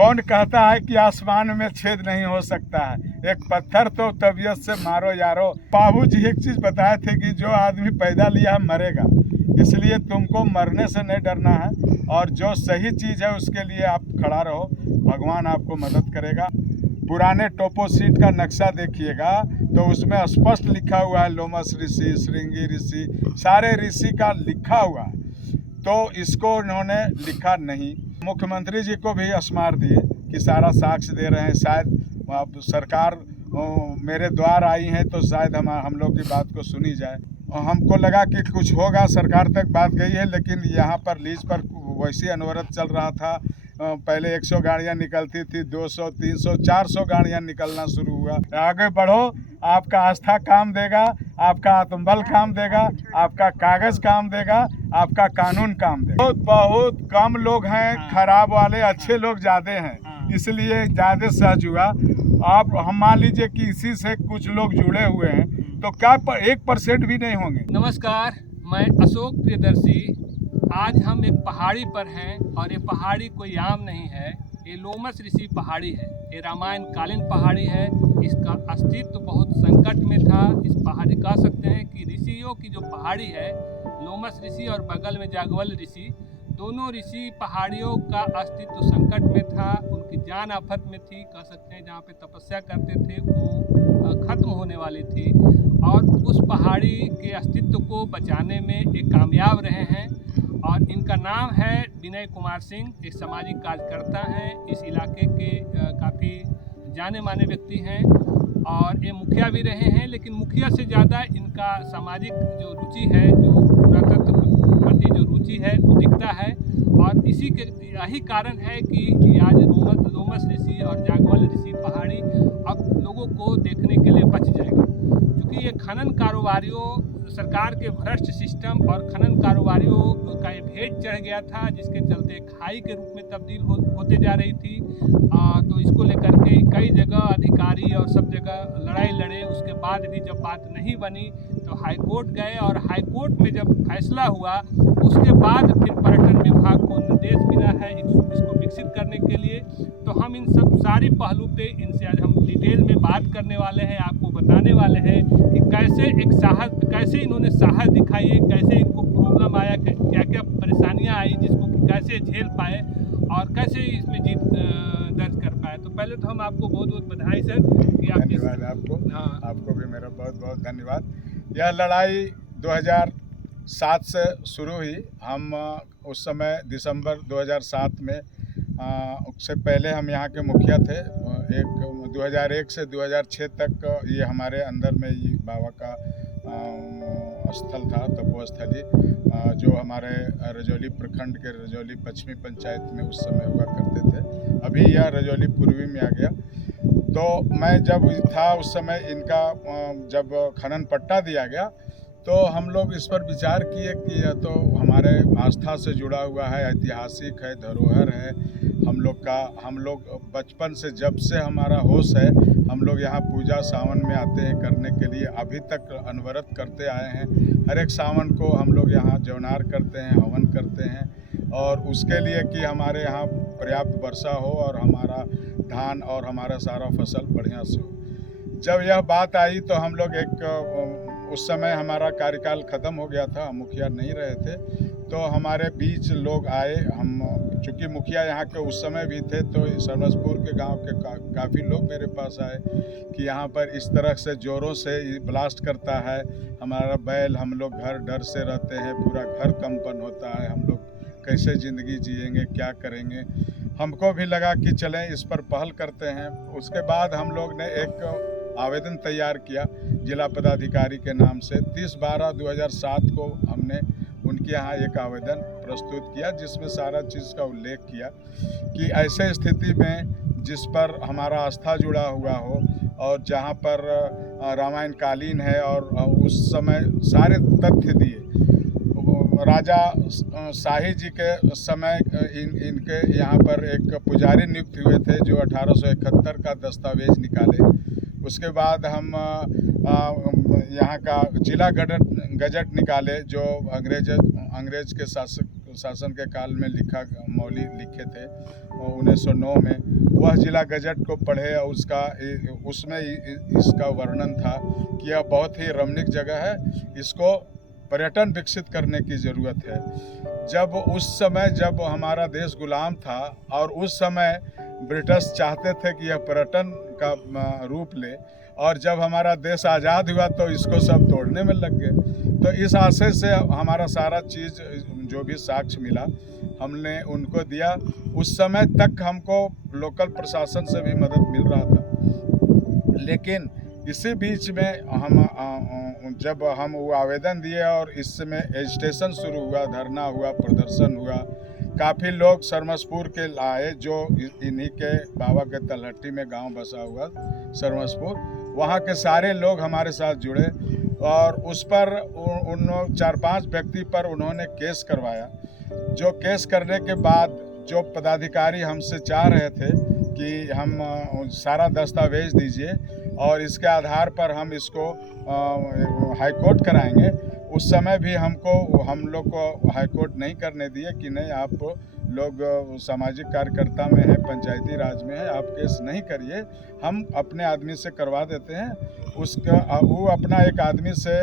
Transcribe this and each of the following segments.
कौन कहता है कि आसमान में छेद नहीं हो सकता है? एक पत्थर तो तबीयत से मारो यारो। बाबूजी एक चीज बताए थे कि जो आदमी पैदा लिया है मरेगा, इसलिए तुमको मरने से नहीं डरना है और जो सही चीज है उसके लिए आप खड़ा रहो, भगवान आपको मदद करेगा। पुराने टोपो सीट का नक्शा देखिएगा तो उसमें स्पष्ट लिखा हुआ है लोमस ऋषि, श्रृंगी ऋषि, सारे ऋषि का लिखा हुआ है, तो इसको उन्होंने लिखा नहीं। मुख्यमंत्री जी को भी स्मार दिए कि सारा साक्ष्य दे रहे हैं, शायद अब सरकार मेरे द्वार आई है तो शायद हम लोग की बात को सुनी जाए। हमको लगा कि कुछ होगा, सरकार तक बात गई है, लेकिन यहाँ पर लीज पर वैसी अनवरत चल रहा था। पहले 100 गाड़ियाँ निकलती थी, 200, 300, 400 गाड़ियाँ निकलना शुरू हुआ। आगे बढ़ो, आपका आस्था काम देगा, आपका आत्मबल काम देगा, आपका कागज काम देगा, आपका कानून काम देगा। बहुत कम लोग हैं खराब वाले, अच्छे लोग ज़्यादा हैं, इसलिए ज़्यादा सहज हुआ। आप हम मान लीजिए कि इसी से कुछ लोग जुड़े हुए हैं तो क्या 1% भी नहीं होंगे। नमस्कार, मैं अशोक प्रियदर्शी। आज हम एक पहाड़ी पर हैं और ये पहाड़ी कोई आम नहीं है, ये लोमस ऋषि पहाड़ी है। ये रामायण कालीन पहाड़ी है। इसका अस्तित्व बहुत संकट में था। इस पहाड़ी कह सकते हैं कि ऋषियों की जो पहाड़ी है, लोमस ऋषि और बगल में जागवल ऋषि, दोनों ऋषि पहाड़ियों का अस्तित्व संकट में था, उनकी जान आफत में थी। कह सकते हैं जहाँ पे तपस्या करते थे वो खत्म होने वाली थी और उस पहाड़ी के अस्तित्व को बचाने में ये कामयाब रहे हैं। और इनका नाम है विनय कुमार सिंह, एक सामाजिक कार्यकर्ता हैं, इस इलाके के काफ़ी जाने माने व्यक्ति हैं और ये मुखिया भी रहे हैं। लेकिन मुखिया से ज़्यादा इनका सामाजिक जो रुचि है, जो पुरातत्व प्रति जो रुचि है वो दिखता है। और इसी के यही कारण है कि आज लोमस ऋषि और जागवल ऋषि पहाड़ी अब लोगों को देखने के लिए बच जाएगा, क्योंकि ये खनन कारोबारियों, सरकार के भ्रष्ट सिस्टम और खनन कारोबारियों का ये भेंट चढ़ गया था, जिसके चलते खाई के रूप में तब्दील होते जा रही थी। तो इसको लेकर के कई जगह अधिकारी और सब जगह लड़ाई लड़े। उसके बाद भी जब बात नहीं बनी तो हाईकोर्ट गए और हाईकोर्ट में जब फैसला हुआ उसके बाद फिर पर्यटन विभाग को निर्देश मिला है इसको विकसित करने के लिए। तो हम इन सब सारी पहलू पे इनसे आज हम डिटेल में बात करने वाले हैं, आपको बताने वाले हैं कि कैसे इन्होंने साहस दिखाई, कैसे इनको प्रॉब्लम आया, क्या क्या परेशानियां आई, जिसको कैसे झेल पाए और कैसे इसमें जीत दर्ज कर पाए। तो पहले तो हम आपको बहुत बहुत बधाई सर कि आप धन्यवाद आपको। हाँ, आपको भी मेरा बहुत बहुत धन्यवाद। यह लड़ाई 2007 से शुरू हुई। हम उस समय दिसंबर 2007 में उससे पहले हम यहाँ के मुखिया थे। 2001 से 2006 तक ये हमारे अंदर में ये बाबा का स्थल था, तपोस्थली, जो हमारे रजौली प्रखंड के रजौली पश्चिमी पंचायत में उस समय हुआ करते थे। अभी यह रजौली पूर्वी में आ गया। तो मैं जब था उस समय इनका जब खनन पट्टा दिया गया तो हम लोग इस पर विचार किए कि यह तो हमारे आस्था से जुड़ा हुआ है, ऐतिहासिक है, धरोहर है हम लोग बचपन से, जब से हमारा होश है, हम लोग यहाँ पूजा सावन में आते हैं करने के लिए, अभी तक अनवरत करते आए हैं। हर एक सावन को हम लोग यहाँ जौनार करते हैं, हवन करते हैं और उसके लिए कि हमारे यहाँ पर्याप्त वर्षा हो और हमारा धान और हमारा सारा फसल बढ़िया से हो। जब यह बात आई तो हम लोग उस समय हमारा कार्यकाल ख़त्म हो गया था, मुखिया नहीं रहे थे, तो हमारे बीच लोग आए। हम चूँकि मुखिया यहाँ के उस समय भी थे तो सरवसपुर के गांव के काफ़ी लोग मेरे पास आए कि यहाँ पर इस तरह से ज़ोरों से ब्लास्ट करता है हमारा बैल, हम लोग घर डर से रहते हैं, पूरा घर कंपन होता है, हम लोग कैसे ज़िंदगी जिएंगे, क्या करेंगे। हमको भी लगा कि चलें इस पर पहल करते हैं। उसके बाद हम लोग ने एक आवेदन तैयार किया जिला पदाधिकारी के नाम से। 30/12/2007 को हमने उनके यहाँ एक आवेदन प्रस्तुत किया जिसमें सारा चीज़ का उल्लेख किया कि ऐसे स्थिति में जिस पर हमारा आस्था जुड़ा हुआ हो और जहाँ पर रामायण कालीन है और उस समय सारे तथ्य दिए। राजा शाही जी के समय इनके यहाँ पर एक पुजारी नियुक्त हुए थे जो 1871 का दस्तावेज निकाले। उसके बाद हम यहाँ का जिला गजट निकाले जो अंग्रेज के शासन के काल में लिखा, मौली लिखे थे 1909 में, वह जिला गजट को पढ़े और उसमें इसका वर्णन था कि यह बहुत ही रमणीक जगह है, इसको पर्यटन विकसित करने की ज़रूरत है। जब उस समय जब हमारा देश गुलाम था और उस समय ब्रिटिश चाहते थे कि यह पर्यटन का रूप ले, और जब हमारा देश आज़ाद हुआ तो इसको सब तोड़ने में लग गए। तो इस आशय से हमारा सारा चीज़ जो भी साक्ष्य मिला हमने उनको दिया। उस समय तक हमको लोकल प्रशासन से भी मदद मिल रहा था, लेकिन इसी बीच में जब हम वो आवेदन दिए और इस समय एजिटेशन शुरू हुआ, धरना हुआ, प्रदर्शन हुआ, काफ़ी लोग सरमसपुर के लाए, जो इन्हीं के बाबा के तलहटी में गांव बसा हुआ सरमसपुर, वहाँ के सारे लोग हमारे साथ जुड़े और उस पर उन 4-5 व्यक्ति पर उन्होंने केस करवाया। जो केस करने के बाद जो पदाधिकारी हमसे चाह रहे थे कि हम सारा दस्तावेज दीजिए और इसके आधार पर हम इसको हाई कोर्ट कराएंगे, उस समय भी हम लोग को हाई कोर्ट नहीं करने दिए कि नहीं, आप लोग सामाजिक कार्यकर्ता में हैं, पंचायती राज में है, आप केस नहीं करिए, हम अपने आदमी से करवा देते हैं। वो अपना एक आदमी से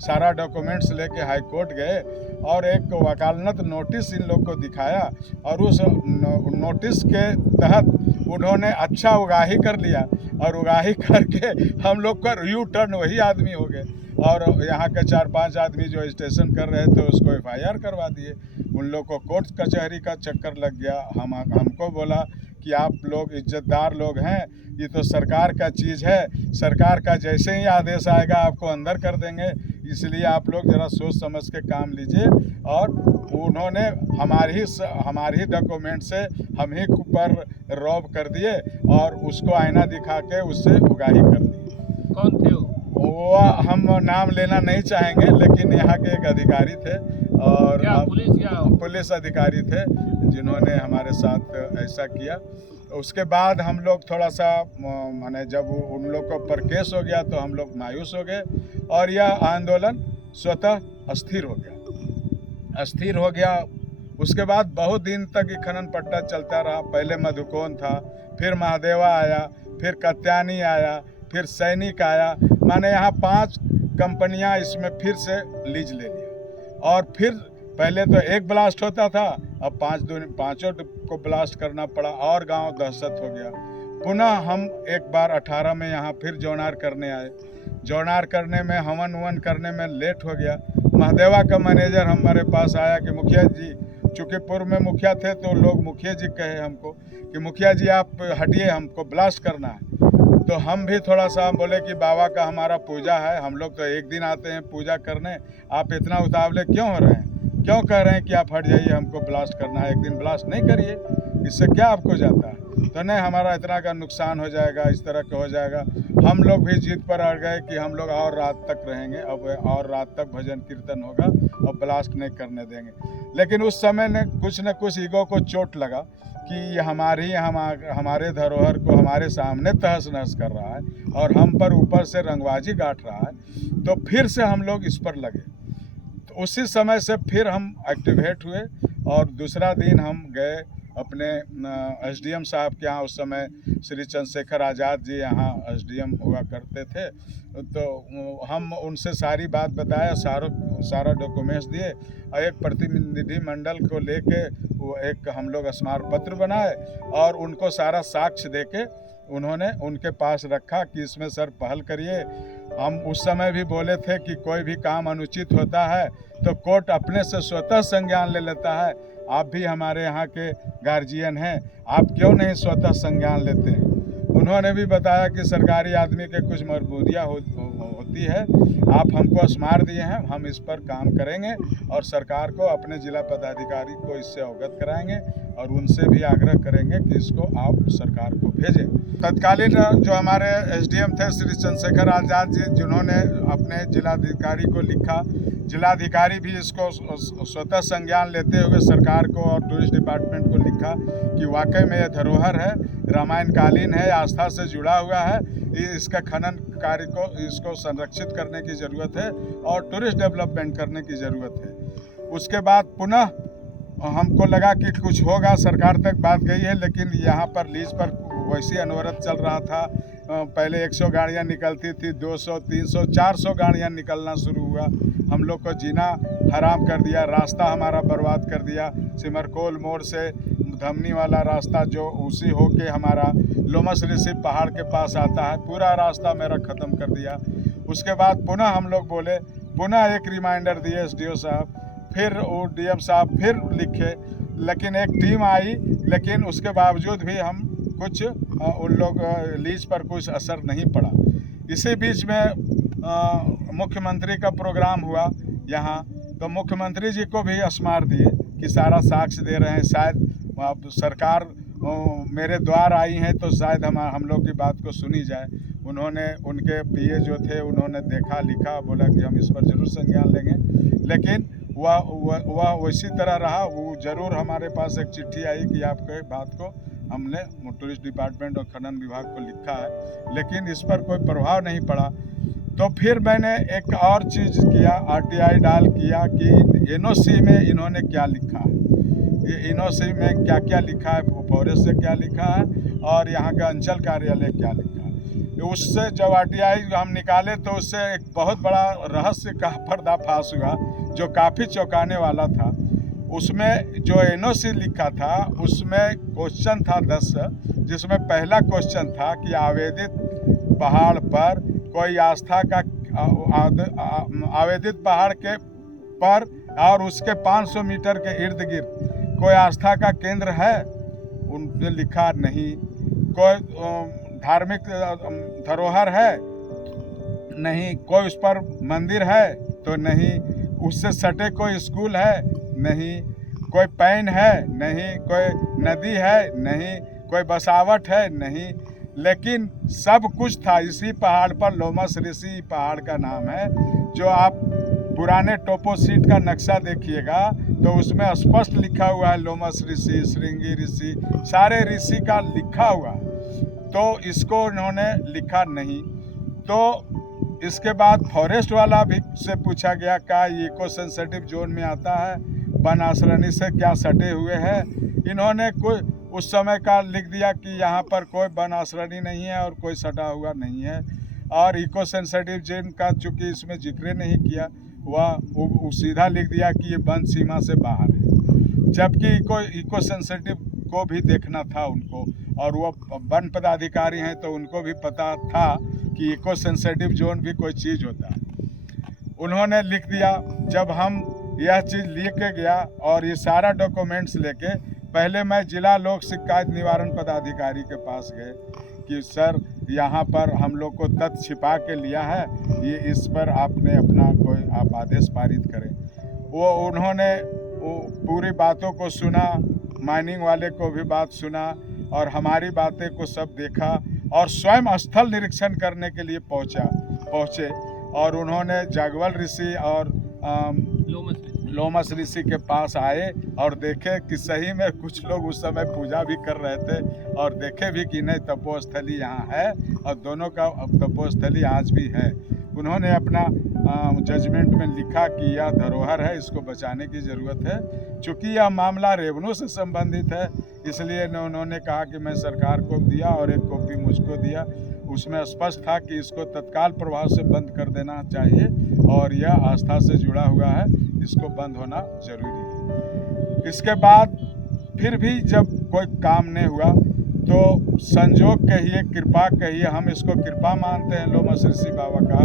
सारा डॉक्यूमेंट्स लेके हाई कोर्ट गए और एक वकालत नोटिस इन लोग को दिखाया और उस नोटिस के तहत उन्होंने अच्छा उगाही कर लिया और उगाही करके हम लोग का यू टर्न वही आदमी हो गए और यहाँ के 4-5 आदमी जो स्टेशन कर रहे थे उसको FIR करवा दिए। उन लोग को कोर्ट कचहरी का चक्कर लग गया। हमको बोला कि आप लोग इज्जतदार लोग हैं, ये तो सरकार का चीज़ है, सरकार का जैसे ही आदेश आएगा आपको अंदर कर देंगे, इसलिए आप लोग ज़रा सोच समझ के काम लीजिए। और उन्होंने हमारी ही डॉक्यूमेंट से हम ही पर रौब कर दिए और उसको आईना दिखा के उससे उगाही कर दी। कौन थे वो हम नाम लेना नहीं चाहेंगे, लेकिन यहाँ के एक अधिकारी थे और पुलिस अधिकारी थे जिन्होंने हमारे साथ ऐसा किया। उसके बाद हम लोग थोड़ा सा माने जब उन लोग को पर केस हो गया तो हम लोग मायूस हो गए और यह आंदोलन स्वतः अस्थिर हो गया। उसके बाद बहुत दिन तक ये खनन पट्टा चलता रहा। पहले मधुकोन था, फिर महादेवा आया, फिर कत्यानी आया, फिर सैनिक आया, माने यहाँ 5 कंपनियाँ इसमें फिर से लीज ले लिया। और फिर पहले तो एक ब्लास्ट होता था, अब 5 को ब्लास्ट करना पड़ा और गांव दहशत हो गया। पुनः हम एक बार 18 में यहाँ फिर जौनार करने आए। जौनार करने में हवन करने में लेट हो गया। महादेवा का मैनेजर हमारे पास आया कि मुखिया जी, चूँकि पूर्व में मुखिया थे तो लोग मुखिया जी कहे हमको कि मुखिया जी आप हटिए, हमको ब्लास्ट करना है। तो हम भी थोड़ा सा बोले कि बाबा का हमारा पूजा है, हम लोग तो एक दिन आते हैं पूजा करने, आप इतना उतावले क्यों हो रहे हैं, क्यों कह रहे हैं कि आप हट जाइए, हमको ब्लास्ट करना है, एक दिन ब्लास्ट नहीं करिए, इससे क्या आपको जाता है। तो नहीं, हमारा इतना का नुकसान हो जाएगा, इस तरह का हो जाएगा। हम लोग भी जिद पर अड़ गए कि हम लोग और रात तक रहेंगे, अब और रात तक भजन कीर्तन होगा और ब्लास्ट नहीं करने देंगे। लेकिन उस समय ने कुछ न कुछ ईगो को चोट लगा कि हमारे धरोहर को हमारे सामने तहस नहस कर रहा है और हम पर ऊपर से रंगबाजी गाँठ रहा है। तो फिर से हम लोग इस पर लगे। तो उसी समय से फिर हम एक्टिवेट हुए और दूसरा दिन हम गए अपने SDM साहब के यहाँ। उस समय श्री चंद्रशेखर आज़ाद जी यहाँ SDM हुआ करते थे। तो हम उनसे सारी बात बताया, सारा डॉक्यूमेंट्स दिए और एक प्रतिनिधि मंडल को लेके वो एक हम लोग स्मारक पत्र बनाए और उनको सारा साक्ष्य देके उन्होंने उनके पास रखा कि इसमें सर पहल करिए। हम उस समय भी बोले थे कि कोई भी काम अनुचित होता है तो कोर्ट अपने से स्वतः संज्ञान ले लेता है। आप भी हमारे यहाँ के गार्जियन हैं, आप क्यों नहीं स्वतः संज्ञान लेते हैं। उन्होंने भी बताया कि सरकारी आदमी के कुछ मजबूरियाँ होती है, आप हमको स्मार दिए हैं, हम इस पर काम करेंगे और सरकार को, अपने जिला पदाधिकारी को इससे अवगत कराएंगे और उनसे भी आग्रह करेंगे कि इसको आप सरकार को भेजें। तत्कालीन जो हमारे SDM थे श्री चंद्रशेखर आज़ाद जी, जिन्होंने अपने जिलाधिकारी को लिखा, जिलाधिकारी भी इसको स्वतः संज्ञान लेते हुए सरकार को और टूरिस्ट डिपार्टमेंट को लिखा कि वाकई में यह धरोहर है, रामायण कालीन है, आस्था से जुड़ा हुआ है, इसका खनन कार्य को इसको संरक्षित करने की ज़रूरत है और टूरिस्ट डेवलपमेंट करने की ज़रूरत है। उसके बाद पुनः हमको लगा कि कुछ होगा, सरकार तक बात गई है, लेकिन यहाँ पर लीज पर वैसी अनवरत चल रहा था। पहले 100 गाड़ियाँ निकलती थी, 200, 300, 400 गाड़ियाँ निकलना शुरू हुआ। हम लोग को जीना हराम कर दिया, रास्ता हमारा बर्बाद कर दिया। सिमरकोल मोड़ से धमनी वाला रास्ता जो उसी होके हमारा लोमस ऋषि पहाड़ के पास आता है, पूरा रास्ता मेरा ख़त्म कर दिया। उसके बाद पुनः हम लोग बोले, पुनः एक रिमाइंडर दिए SDO साहब, फिर वो DM साहब फिर लिखे, लेकिन एक टीम आई, लेकिन उसके बावजूद भी हम कुछ उन लोग लीज पर कुछ असर नहीं पड़ा। इसी बीच में मुख्यमंत्री का प्रोग्राम हुआ यहाँ, तो मुख्यमंत्री जी को भी स्मार दिए कि सारा साक्ष्य दे रहे हैं, शायद अब सरकार मेरे द्वार आई हैं तो शायद हम लोग की बात को सुनी जाए। उन्होंने, उनके PA जो थे, उन्होंने देखा, लिखा, बोला कि हम इस पर ज़रूर संज्ञान लेंगे, लेकिन वह उसी तरह रहा। वो ज़रूर हमारे पास एक चिट्ठी आई कि आपके बात को हमने टूरिस्ट डिपार्टमेंट और खनन विभाग को लिखा है, लेकिन इस पर कोई प्रभाव नहीं पड़ा। तो फिर मैंने एक और चीज़ किया, RTI डाल किया कि NOC में इन्होंने क्या लिखा है, ये NOC में क्या क्या लिखा है, फॉरेस्ट से क्या लिखा है और यहाँ का अंचल कार्यालय क्या लिखा है। उससे जब RTI हम निकाले तो उससे एक बहुत बड़ा रहस्य का पर्दाफाश हुआ जो काफ़ी चौंकाने वाला था। उसमें जो NOC लिखा था उसमें क्वेश्चन था 10, जिसमें पहला क्वेश्चन था कि आवेदित पहाड़ पर कोई आस्था का आवेदित पहाड़ के पर और उसके 500 मीटर के इर्द गिर्द कोई आस्था का केंद्र है। उनने लिखा नहीं। कोई धार्मिक धरोहर है नहीं, कोई उस पर मंदिर है तो नहीं, उससे सटे कोई स्कूल है नहीं, कोई पैन है नहीं, कोई नदी है नहीं, कोई बसावट है नहीं, लेकिन सब कुछ था इसी पहाड़ पर। लोमस ऋषि पहाड़ का नाम है। जो आप पुराने टोपो सीट का नक्शा देखिएगा तो उसमें स्पष्ट लिखा हुआ है लोमस ऋषि, श्रृंगी ऋषि, सारे ऋषि का लिखा हुआ है। तो इसको उन्होंने लिखा नहीं। तो इसके बाद फॉरेस्ट वाला भी से पूछा गया क्या इको सेंसिटिव जोन में आता है, वन आश्रणी से क्या सटे हुए हैं। इन्होंने कोई उस समय का लिख दिया कि यहाँ पर कोई वन आश्रणी नहीं है और कोई सटा हुआ नहीं है, और इको सेंसिटिव जोन का चूँकि इसमें जिक्र नहीं किया, वह सीधा लिख दिया कि ये वन सीमा से बाहर है, जबकि इको सेंसिटिव को भी देखना था उनको, और वो वन पदाधिकारी हैं तो उनको भी पता था कि इको सेंसिटिव जोन भी कोई चीज़ होता है। उन्होंने लिख दिया। जब हम यह चीज़ लेके गया और ये सारा डॉक्यूमेंट्स लेके, पहले मैं जिला लोक शिकायत निवारण पदाधिकारी के पास गए कि सर यहाँ पर हम लोग को तथ्य छिपा के लिया है, ये इस पर आपने अपना कोई आप आदेश पारित करें। उन्होंने पूरी बातों को सुना, माइनिंग वाले को भी बात सुना और हमारी बातें को सब देखा और स्वयं स्थल निरीक्षण करने के लिए पहुँचे और उन्होंने जागवल ऋषि और लोमस ऋषि के पास आए और देखे कि सही में कुछ लोग उस समय पूजा भी कर रहे थे और देखे भी कि नहीं तपोस्थली यहाँ है और दोनों का तपोस्थली आज भी है। उन्होंने अपना जजमेंट में लिखा कि यह धरोहर है, इसको बचाने की ज़रूरत है। चूँकि यह मामला रेवन्यू से संबंधित है, इसलिए उन्होंने कहा कि मैं सरकार को दिया और एक कॉपी मुझको दिया। उसमें स्पष्ट था कि इसको तत्काल प्रभाव से बंद कर देना चाहिए और यह आस्था से जुड़ा हुआ है, इसको बंद होना जरूरी है। इसके बाद फिर भी जब कोई काम नहीं हुआ तो संजोग कहिए, कृपा कहिए, हम इसको कृपा मानते हैं लोमस ऋषि बाबा का,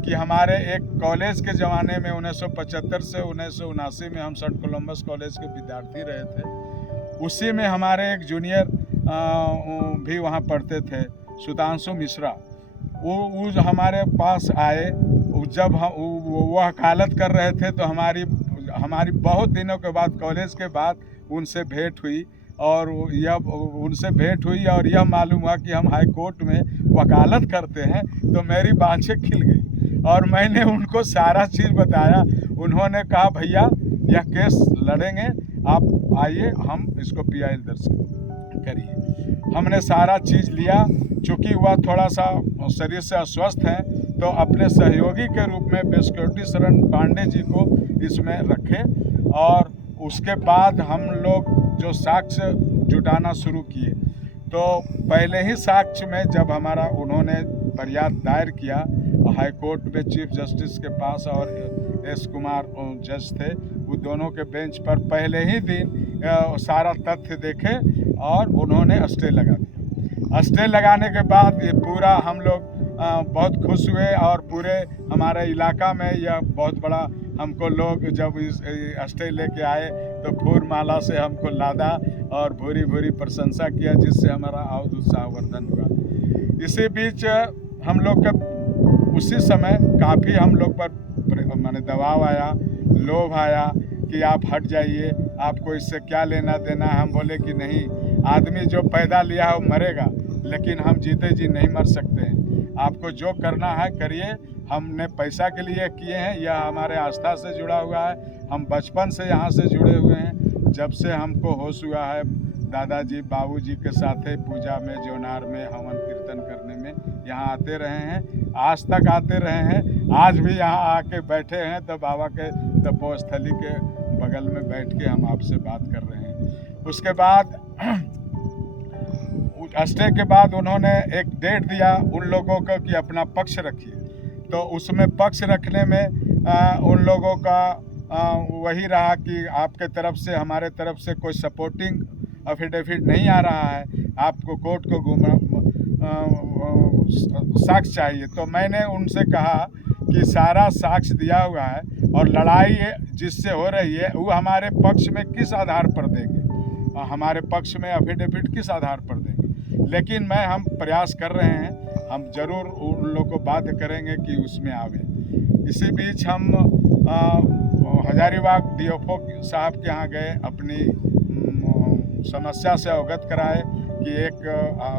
कि हमारे एक कॉलेज के ज़माने में 1975 से 1979 में हम सेंट कोलंबस कॉलेज के विद्यार्थी रहे थे। उसी में हमारे एक जूनियर भी वहाँ पढ़ते थे, सुधांशु मिश्रा। वो हमारे पास आए। जब वो वकालत कर रहे थे तो हमारी बहुत दिनों के बाद, कॉलेज के बाद उनसे भेंट हुई और यह मालूम हुआ कि हम हाई कोर्ट में वकालत करते हैं। तो मेरी बाँछें खिल गई और मैंने उनको सारा चीज़ बताया। उन्होंने कहा भैया यह केस लड़ेंगे, आप आइए, हम इसको PIL दर्ज करिए। हमने सारा चीज़ लिया। चूँकि वह थोड़ा सा शरीर से अस्वस्थ हैं तो अपने सहयोगी के रूप में सिक्योरिटी शरण पांडे जी को इसमें रखे और उसके बाद हम लोग जो साक्ष्य जुटाना शुरू किए, तो पहले ही साक्ष्य में जब हमारा उन्होंने फरियाद दायर किया हाई कोर्ट में चीफ जस्टिस के पास और एस कुमार जज थे, वो दोनों के बेंच पर पहले ही दिन सारा तथ्य देखे और उन्होंने स्टे लगा दिया। स्टे लगाने के बाद ये पूरा हम लोग बहुत खुश हुए और पूरे हमारे इलाका में यह बहुत बड़ा हमको लोग जब इस स्टे लेके आए तो फूल माला से हमको लादा और भूरी भूरी प्रशंसा किया, जिससे हमारा और उत्साहवर्धन हुआ। इसी बीच हम लोग का उसी समय काफ़ी हम लोग पर माने दबाव आया, लोभ आया कि आप हट जाइए, आपको इससे क्या लेना देना। हम बोले कि नहीं, आदमी जो पैदा लिया है वो मरेगा, लेकिन हम जीते जी नहीं मर सकते हैं। आपको जो करना है करिए, हमने पैसा के लिए किए हैं, यह हमारे आस्था से जुड़ा हुआ है। हम बचपन से यहाँ से जुड़े हुए हैं। जब से हमको होश हुआ है, दादाजी बाबूजी के साथ पूजा में, जोनार में, हवन कीर्तन करने में यहाँ आते रहे हैं, आज तक आते रहे हैं। आज भी यहाँ आके बैठे हैं तो बाबा के तपोस्थली के बगल में बैठ के हम आपसे बात कर रहे हैं। उसके बाद स्टे के बाद उन्होंने एक डेट दिया उन लोगों को कि अपना पक्ष रखिए, तो उसमें पक्ष रखने में उन लोगों का वही रहा कि आपके तरफ से हमारे तरफ से कोई सपोर्टिंग एफिडेविट नहीं आ रहा है, आपको कोर्ट को साक्ष्य चाहिए। तो मैंने उनसे कहा कि सारा साक्ष्य दिया हुआ है और लड़ाई जिससे हो रही है वो हमारे पक्ष में किस आधार पर देंगे, हमारे पक्ष में एफिडेविट किस आधार पर देंगे। लेकिन हम प्रयास कर रहे हैं, हम ज़रूर उन लोगों को बाध्य करेंगे कि उसमें आवे। इसी बीच हम हजारीबाग डीएफओ साहब के यहाँ गए, अपनी समस्या से अवगत कराए कि एक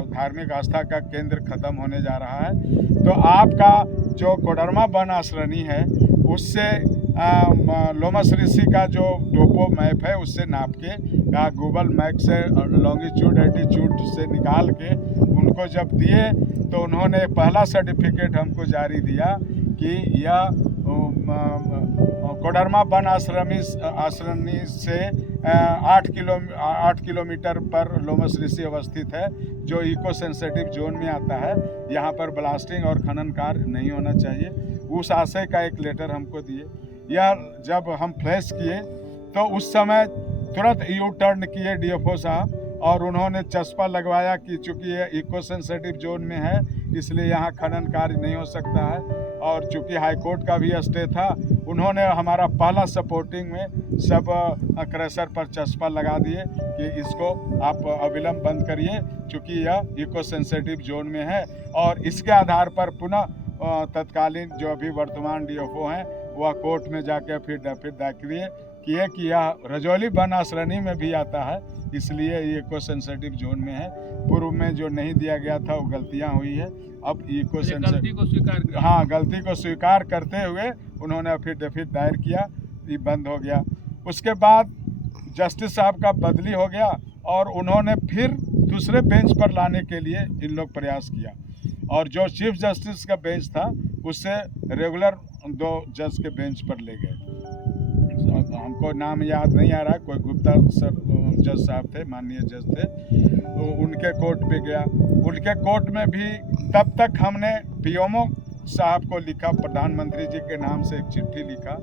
धार्मिक आस्था का केंद्र ख़त्म होने जा रहा है, तो आपका जो कोडरमा वन आश्रनी है उससे लोमस ऋषि का जो टोपो मैप है उससे नाप के गूगल मैप से लॉन्गिट्यूड एल्टीट्यूड से निकाल के उनको जब दिए तो उन्होंने पहला सर्टिफिकेट हमको जारी दिया कि यह कोडरमा वन आश्रमी से 8 किलोमीटर पर लोमस ऋषि अवस्थित है, जो इको सेंसिटिव जोन में आता है। यहाँ पर ब्लास्टिंग और खनन कार्य नहीं होना चाहिए। उस आशय का एक लेटर हमको दिए। यह जब हम फ्लैश किए तो उस समय तुरंत यू टर्न किए डीएफओ साहब और उन्होंने चस्पा लगवाया कि चूँकि ये इको सेंसिटिव जोन में है इसलिए यहाँ खनन कार्य नहीं हो सकता है। और चूँकि हाई कोर्ट का भी स्टे था, उन्होंने हमारा पहला सपोर्टिंग में सब क्रशर पर चस्पा लगा दिए कि इसको आप अविलंब बंद करिए, चूँकि यह इको सेंसिटिव जोन में है। और इसके आधार पर पुनः तत्कालीन जो अभी वर्तमान डीएफओ हैं वह कोर्ट में जाके फिर दाखिल किए कि यह रजौली वन आश्रनी में भी आता है, इसलिए ये इको सेंसिटिव जोन में है। पूर्व में जो नहीं दिया गया था वो गलतियां हुई है, अब इको सेंसिटिव गलती को स्वीकार करते हुए उन्होंने एफिडेविट दायर किया, ये बंद हो गया। उसके बाद जस्टिस साहब का बदली हो गया और उन्होंने फिर दूसरे बेंच पर लाने के लिए इन लोग प्रयास किया और जो चीफ जस्टिस का बेंच था उससे रेगुलर 2 जज के बेंच पर ले गए। हमको नाम याद नहीं आ रहा, कोई गुप्ता सर जज साहब थे, माननीय जज थे, तो उनके कोर्ट पे गया। उनके कोर्ट में भी तब तक हमने पीएमओ साहब को लिखा, प्रधानमंत्री जी के नाम से एक चिट्ठी लिखा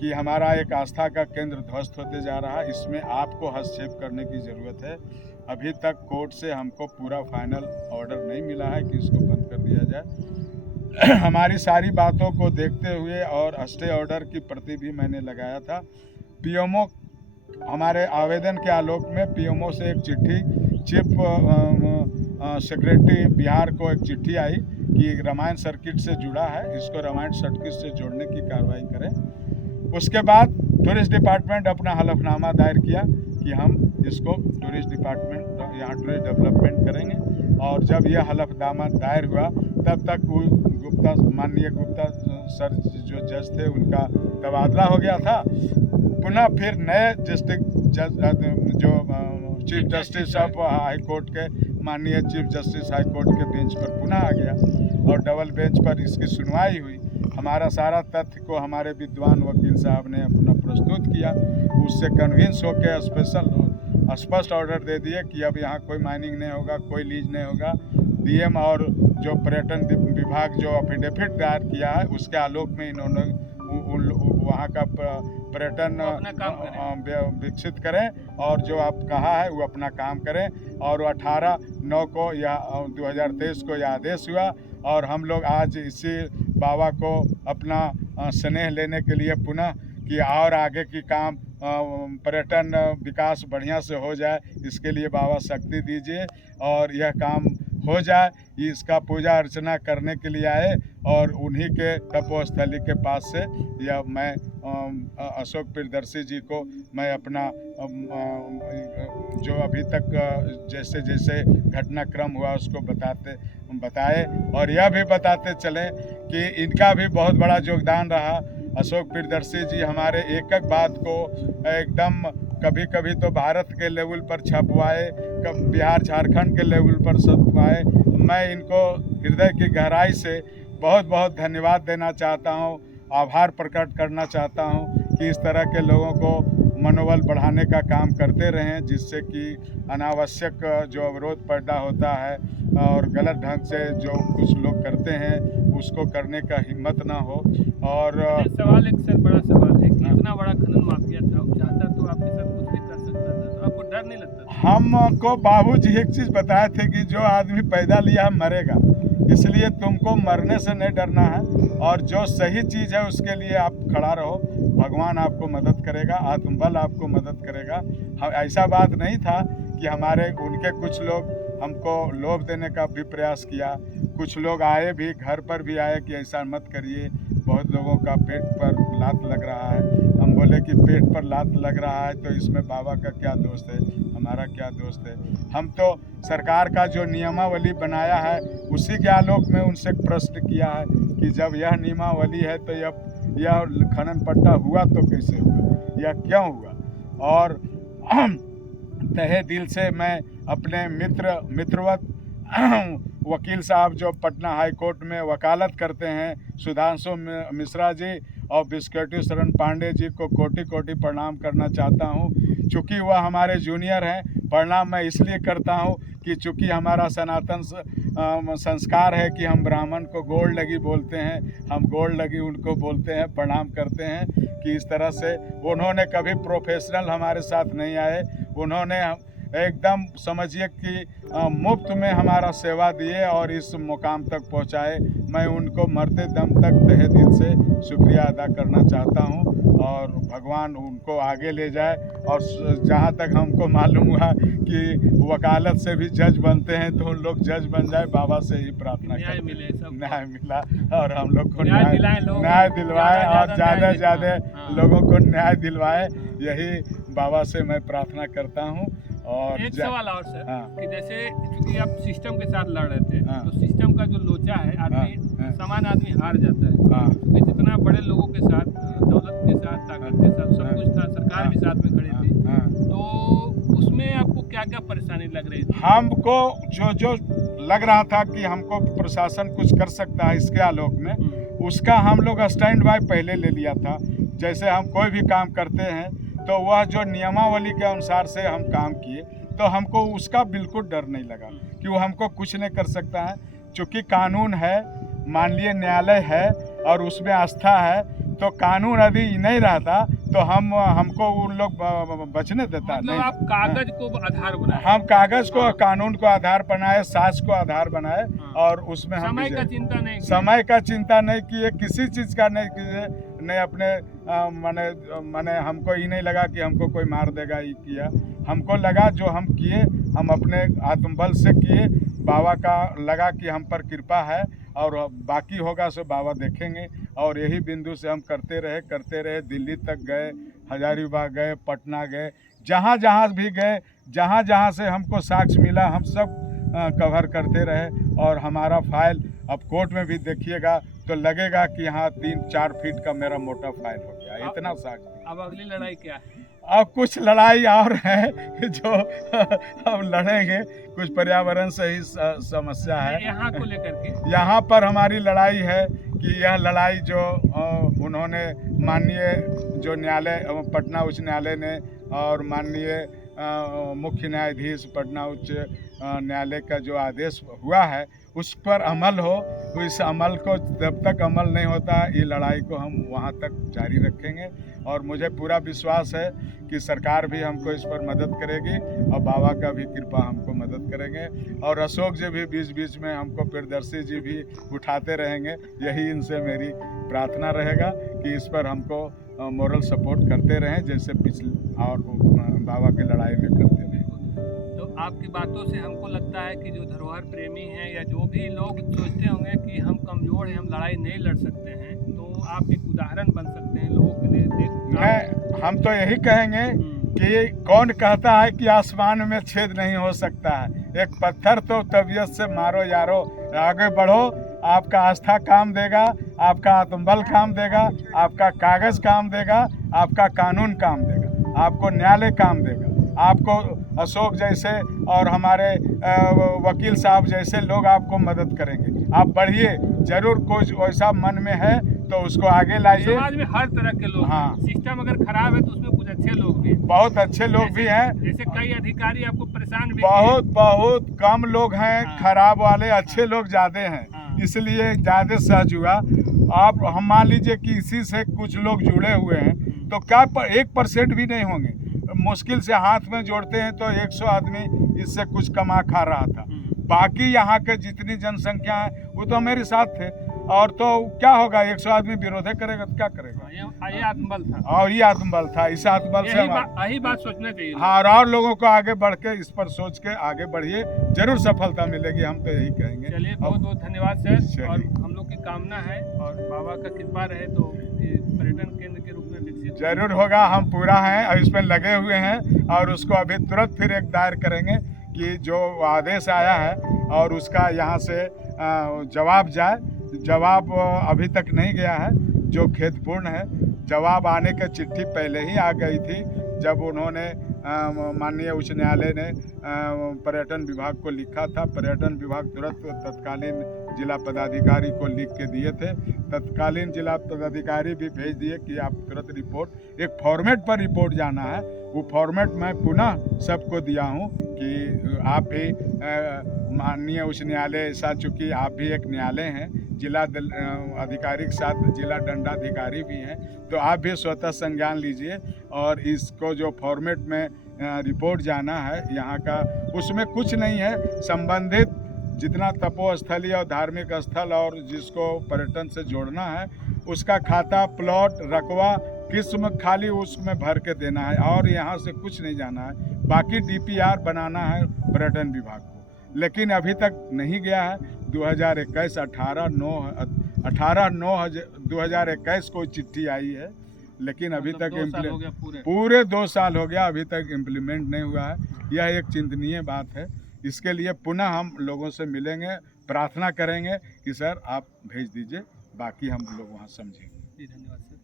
कि हमारा एक आस्था का केंद्र ध्वस्त होते जा रहा है, इसमें आपको हस्तक्षेप करने की ज़रूरत है। अभी तक कोर्ट से हमको पूरा फाइनल ऑर्डर नहीं मिला है कि इसको बंद कर दिया जाए। हमारी सारी बातों को देखते हुए और स्टे ऑर्डर की प्रति भी मैंने लगाया था। पीएमओ हमारे आवेदन के आलोक में पीएमओ से एक चिट्ठी, चीफ सेक्रेटरी बिहार को एक चिट्ठी आई कि रामायण सर्किट से जुड़ा है, इसको रामायण सर्किट से जोड़ने की कार्रवाई करें। उसके बाद टूरिस्ट डिपार्टमेंट अपना हलफनामा दायर किया कि हम इसको टूरिस्ट डिपार्टमेंट यहाँ टूरिस्ट डेवलपमेंट करेंगे। और जब यह हलफनामा दायर हुआ तब तक वो गुप्ता, माननीय गुप्ता सर जो जज थे उनका तबादला हो गया था। पुनः फिर नए डिस्ट्रिक्ट जज जो chief justice of high court के, माननीय चीफ जस्टिस हाई कोर्ट के बेंच पर पुनः आ गया और डबल बेंच पर इसकी सुनवाई हुई। हमारा सारा तथ्य को हमारे विद्वान वकील साहब ने अपना प्रस्तुत किया। उससे कन्विंस होकर स्पष्ट ऑर्डर दे दिए कि अब यहाँ कोई माइनिंग नहीं होगा, कोई लीज नहीं होगा। डीएम और जो पर्यटन विभाग जो एफिडेविट दायर किया है उसके आलोक में इन्होंने वहाँ का पर्यटन विकसित करें और जो आप कहा है वो अपना काम करें। और 18/9 को या 2023 को यह आदेश हुआ और हम लोग आज इसी बाबा को अपना स्नेह लेने के लिए पुनः कि और आगे की काम पर्यटन विकास बढ़िया से हो जाए, इसके लिए बाबा शक्ति दीजिए और यह काम हो जाए। इसका पूजा अर्चना करने के लिए आए और उन्हीं के तपोस्थली के पास से यह मैं अशोक प्रियदर्शी जी को मैं अपना जो अभी तक जैसे जैसे घटनाक्रम हुआ उसको बताए और यह भी बताते चले कि इनका भी बहुत बड़ा योगदान रहा। अशोक प्रियदर्शी जी हमारे एक एक बात को एकदम कभी कभी तो भारत के लेवल पर छपवाए, कभी बिहार झारखंड के लेवल पर छपवाए। मैं इनको हृदय की गहराई से बहुत बहुत धन्यवाद देना चाहता हूँ, आभार प्रकट करना चाहता हूँ कि इस तरह के लोगों को मनोबल बढ़ाने का काम करते रहें, जिससे कि अनावश्यक जो अवरोध पैदा होता है और गलत ढंग से जो कुछ लोग करते हैं उसको करने का हिम्मत ना हो। और सवाल एक सर बड़ा सवाल है कि इतना बड़ा खनन माफिया था, वो चाहता तो आपके साथ कुछ भी कर सकता था, तो आपको डर नहीं लगता? हमको बाबूजी एक चीज़ बताए थे कि जो आदमी पैदा लिया है मरेगा, इसलिए तुमको मरने से नहीं डरना है और जो सही चीज़ है उसके लिए आप खड़ा रहो, भगवान आपको मदद करेगा, आत्मबल आपको मदद करेगा। ऐसा बात नहीं था कि हमारे उनके कुछ लोग हमको लोभ देने का भी प्रयास किया, कुछ लोग आए भी, घर पर भी आए कि ऐसा मत करिए, बहुत लोगों का पेट पर लात लग रहा है। हम बोले कि पेट पर लात लग रहा है तो इसमें बाबा का क्या दोष है, हमारा क्या दोष है। हम तो सरकार का जो नियमावली बनाया है उसी के आलोक में उनसे प्रश्न किया है कि जब यह नियमावली है तो यह खनन पट्टा हुआ तो कैसे हुआ, यह क्यों हुआ। और तहे दिल से मैं अपने मित्रवत वकील साहब जो पटना हाई कोर्ट में वकालत करते हैं, सुधांशु मिश्रा जी और बिस्केटी शरण पांडे जी को कोटि कोटि प्रणाम करना चाहता हूं। चूँकि वह हमारे जूनियर हैं, प्रणाम मैं इसलिए करता हूं कि चूँकि हमारा सनातन संस्कार है कि हम ब्राह्मण को गोड़ लगी बोलते हैं, हम गोड़ लगी उनको बोलते हैं, प्रणाम करते हैं कि इस तरह से उन्होंने कभी प्रोफेशनल हमारे साथ नहीं आए, उन्होंने एकदम समझिए कि मुफ्त में हमारा सेवा दिए और इस मुकाम तक पहुंचाए। मैं उनको मरते दम तक तहे दिल से शुक्रिया अदा करना चाहता हूं और भगवान उनको आगे ले जाए। और जहां तक हमको मालूम हुआ कि वकालत से भी जज बनते हैं तो उन लोग जज बन जाए, बाबा से ही प्रार्थना न्याय मिले, न्याय मिला और हम लोग को न्याय दिलवाए और ज़्यादा से ज़्यादा लोगों को न्याय दिलवाए, यही बाबा से मैं प्रार्थना करता हूँ। और एक सवाल और सर, कि जैसे क्योंकि आप सिस्टम के साथ लड़ रहे थे, तो सिस्टम का जो लोचा है आदमी सामान्य आदमी हार जाता है, क्योंकि जितना बड़े लोगों के साथ, दौलत के साथ, ताकत के साथ सब कुछ था, सरकार भी साथ में खड़ी थी, तो उसमें आपको क्या क्या परेशानी लग रही थी? हमको जो लग रहा था कि हमको प्रशासन कुछ कर सकता है इसके आलोक में, उसका हम लोग स्टैंड बाय पहले ले लिया था। जैसे हम कोई भी काम करते हैं तो वह जो नियमावली के अनुसार से हम काम किए तो हमको उसका बिल्कुल डर नहीं लगा कि वो हमको कुछ नहीं कर सकता है। चूँकि कानून है, माननीय न्यायालय है और उसमें आस्था है, तो कानून यदि नहीं रहता तो हमको उन लोग बचने देता मतलब नहीं। आप कागज को आधार बनाए? हम कागज को, कानून को आधार बनाए, साक्ष्य को आधार बनाए और उसमें हम समय का चिंता नहीं, समय का चिंता नहीं किए, किसी चीज़ का नहीं किए, नहीं अपने माने हमको ये नहीं लगा कि हमको कोई मार देगा ये किया। हमको लगा जो हम किए हम अपने आत्मबल से किए, बाबा का लगा कि हम पर कृपा है और बाकी होगा सो बाबा देखेंगे। और यही बिंदु से हम करते रहे, दिल्ली तक गए, हजारीबाग गए, पटना गए, जहाँ जहाँ भी गए, जहाँ जहाँ से हमको साक्ष्य मिला हम सब कवर करते रहे। और हमारा फाइल अब कोर्ट में भी देखिएगा तो लगेगा कि हाँ 3-4 फीट का मेरा मोटा फाइल हो गया, इतना साक्ष्य। अब अगली लड़ाई क्या है? अब कुछ लड़ाई और है जो हम लड़ेंगे, कुछ पर्यावरण से ही समस्या है यहाँ को लेकर के। यहाँ पर हमारी लड़ाई है कि यह लड़ाई जो उन्होंने माननीय जो न्यायालय पटना उच्च न्यायालय ने और माननीय मुख्य न्यायाधीश पटना उच्च न्यायालय का जो आदेश हुआ है उस पर अमल हो, तो इस अमल को जब तक अमल नहीं होता ये लड़ाई को हम वहाँ तक जारी रखेंगे। और मुझे पूरा विश्वास है कि सरकार भी हमको इस पर मदद करेगी और बाबा का भी कृपा हमको मदद करेंगे। और अशोक जी भी बीच बीच में हमको प्रियदर्शी जी भी उठाते रहेंगे। यही इनसे मेरी प्रार्थना रहेगा कि इस पर हमको मोरल सपोर्ट करते रहें जैसे पिछले और बाबा की लड़ाई में करते रहे। तो आपकी बातों से हमको लगता है कि जो धरोहर प्रेमी हैं या जो भी लोग सोचते होंगे कि हम कमज़ोर हैं, हम लड़ाई नहीं लड़ सकते हैं, तो आप एक उदाहरण बन सकते हैं लोगों के लिए। हम तो यही कहेंगे कि कौन कहता है कि आसमान में छेद नहीं हो सकता है। एक पत्थर तो तबीयत से मारो यारो, आगे बढ़ो, आपका आस्था काम देगा, आपका आत्मबल काम देगा, आपका कागज़ काम देगा, आपका कानून काम देगा, आपको न्यायालय काम देगा, आपको अशोक जैसे और हमारे वकील साहब जैसे लोग आपको मदद करेंगे। आप बढ़िए, जरूर कुछ वैसा मन में है तो उसको आगे लाइए। समाज में हर तरह के लोग, हाँ, सिस्टम अगर खराब है तो उसमें कुछ अच्छे लोग भी, बहुत अच्छे लोग भी हैं। जैसे कई अधिकारी आपको परेशान भी बहुत कम लोग हैं। हाँ, खराब वाले, अच्छे लोग ज़्यादा हैं। हाँ, इसलिए ज़्यादा सहज हुआ। आप हम मान लीजिए कि इसी से कुछ लोग जुड़े हुए हैं तो क्या 1% भी नहीं होंगे। मुश्किल से हाथ में जोड़ते हैं तो 100 आदमी इससे कुछ कमा खा रहा था। बाकी यहाँ के जितनी जनसंख्या है वो तो मेरे साथ थे। और तो क्या होगा, 100 आदमी विरोध करेगा तो क्या करेगा। ये आत्मबल था और ये आत्मबल था। इस आत्मबल से यही बात सोचना चाहिए। हाँ, और लोगों को आगे बढ़ के इस पर सोच के आगे बढ़िए, जरूर सफलता मिलेगी। हम तो यही कहेंगे। चलिए, बहुत बहुत धन्यवाद सर। और हम लोग की कामना है और बाबा का कृपा रहे तो पर्यटन केंद्र के रूप में विकसित जरूर होगा। हम पूरा हैं और इस पर लगे हुए हैं और उसको अभी तुरंत फिर एक दायर करेंगे कि जो आदेश आया है और उसका यहाँ से जवाब जाए। जवाब अभी तक नहीं गया है, जो खेदपूर्ण है। जवाब आने की चिट्ठी पहले ही आ गई थी जब उन्होंने माननीय उच्च न्यायालय ने पर्यटन विभाग को लिखा था। पर्यटन विभाग तुरंत तत्कालीन जिला पदाधिकारी को लिख के दिए थे। तत्कालीन जिला पदाधिकारी भी भेज दिए कि आप तुरंत रिपोर्ट, एक फॉर्मेट पर रिपोर्ट जाना है। वो फॉर्मेट मैं पुनः सबको दिया हूँ कि आप भी माननीय उच्च न्यायालय ऐसा, चूँकि आप भी एक न्यायालय हैं, जिला अधिकारी के साथ जिला दंडाधिकारी भी हैं, तो आप भी स्वतः संज्ञान लीजिए। और इसको जो फॉर्मेट में रिपोर्ट जाना है यहाँ का, उसमें कुछ नहीं है। संबंधित जितना तपोस्थलीय और धार्मिक स्थल और जिसको पर्यटन से जोड़ना है उसका खाता, प्लॉट, रकबा, किस्म खाली उसमें भर के देना है और यहाँ से कुछ नहीं जाना है। बाकी DPR बनाना है पर्यटन विभाग को, लेकिन अभी तक नहीं गया है। 2021 18/9/2021 को चिट्ठी आई है, लेकिन अभी तक पूरे 2 साल हो गया, अभी तक इम्प्लीमेंट नहीं हुआ है। यह एक चिंतनीय बात है। इसके लिए पुनः हम लोगों से मिलेंगे, प्रार्थना करेंगे कि सर आप भेज दीजिए, बाकी हम लोग वहाँ समझेंगे। धन्यवाद सर।